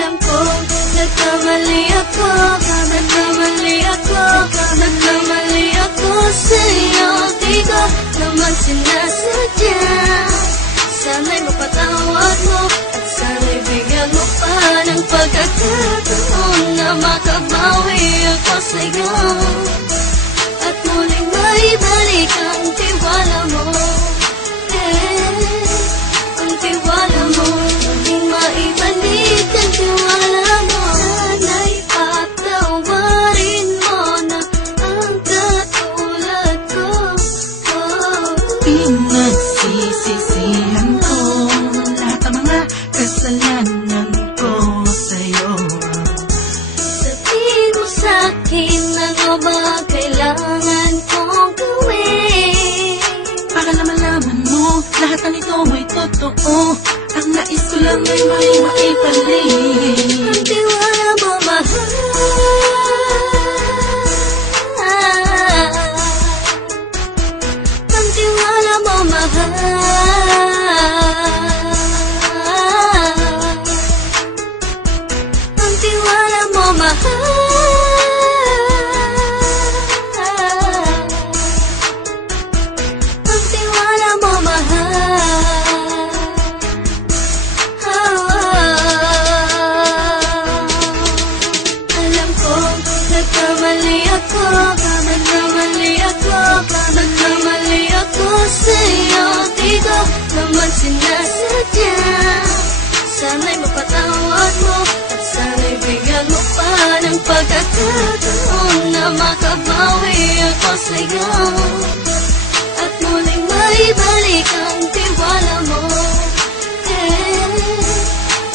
Alam kong nagkamali ako, nagkamali ako sa'yo. Di ko naman sinasadya. Sana'y mapatawad mo at sana'y bigyan mo pa ng pagkakataon na makabawi ako sa'yo at muling maibalik ang tiwala mo. Ang tiwala mo, muling maibalik ang tiwala mo. Sana'y patawarin mo na ang katulad ko. Pinagsisisihan ko lahat ng mga kasalanan ko sa'yo. Sabihin mo sa'kin ano ba kailangan kong gawin Para na malaman mo lahat ng ito ay totoo. Ang nais ko lang ay may maibalik ang tiwala mo, mahal. Ang tiwala mo, mahal. Ang tiwala mo, mahal. Ang tiwala mo, mahal. Alam kong nagkamali ako sa'yo. Di ko naman sinasadya. Sana'y mapatawad mo at sana'y bigyan mo pa ng pagkakataon na makabawi ako sa'yo at muling maibalik ang tiwala mo.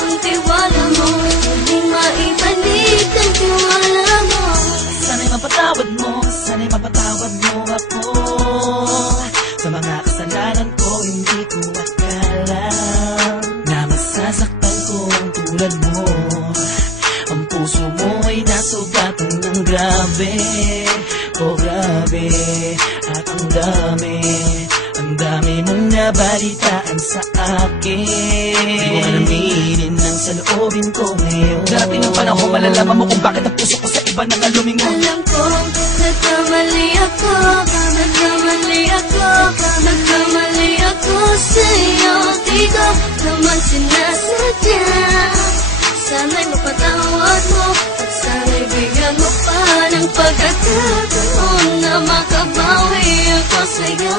Ang tiwala mo, muling maibalik ang tiwala mo. Sana'y mapatawad mo ako sa mga kasalanan ko. Hindi ko akala na masasaktan ko ang tulad mo. Ang puso mo ay nasugatan ng grabe, oh grabe. At ang dami mong nabalitaan sa akin. Di ko alaminin ang saloobin ko ngayon. Darating ang panahon, malalaman mo kung bakit ang puso ko sa iba nang alumingon. Alam kong nagkamali ako sa'yo. Di ko naman sinasadya. Sana'y mapatawad mo at sana'y bigyan mo pa ng pagkakataon na makabawi ako sa'yo